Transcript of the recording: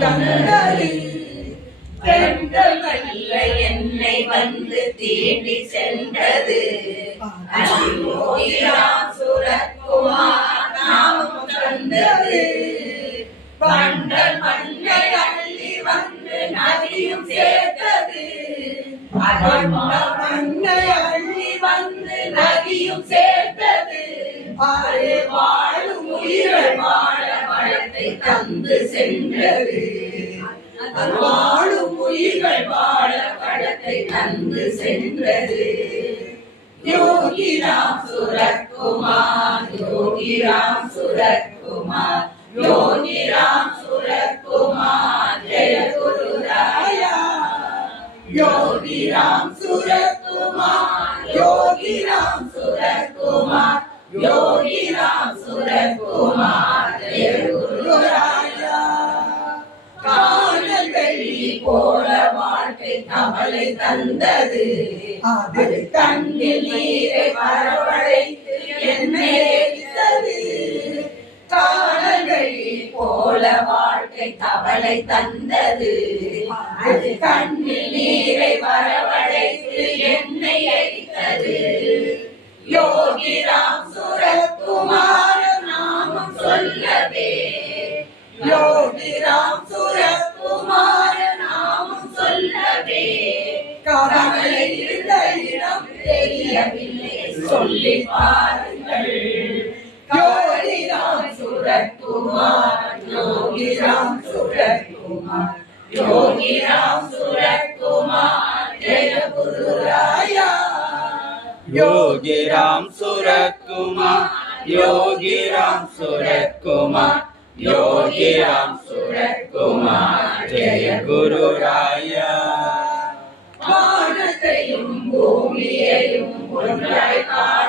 தந்தது பெண்கள் என்னை வந்து தீண்டி சென்றது. சுரக்குமார் நாமம் தந்தது. பண்டல் மண்ணை அள்ளி வந்து நதியும் சேர்த்தது. மண்ணை அள்ளி வந்து நதியும் சேர்த்தது அது வாழும் உயிர்கள் வாழ வளத்தை தந்து சென்றது. வாழும் உயிர்கள் வாழ படத்தை தந்து சென்றது. யோகி ராம் சுரக்குமார் யோகி ராம் சுரக்குமார் யோகி ராம் சுரக்குமார் ஜெய குரு ராயா யோகி ராம் சுரக்குமார் யோகி ராம் சுரக்குமார் யோகி ராம் சுரக்குமார் போல வாழ்க்கை கவலை தந்தது. அது கண்ணில் நீரை வரவழைத்து என்னை எரித்தது போல வாழ்க்கை கவலை தந்தது. அது கண்ணில் நீரை வரவழைத்து என்னை எரித்தது யோகிராம் ராம் நாமம் சொல்லவே. யோகிராம் சுர கவலை இருந்த இடம் தெரியவில்லை. சொல்லி பாருங்கள். யோகிராம் சுரத்குமார் யோகிராம் சுரத்குமார் யோகிராம் சுரத்குமார் ஜெயகுருராயா. யோகிராம் சுரத்குமார் யோகிராம் சுரத்குமார் யோகிராம் சுரத்குமார் ஜெய குரு ராயா வானத்தையும் பூமியையும் ஒன்றாய் காண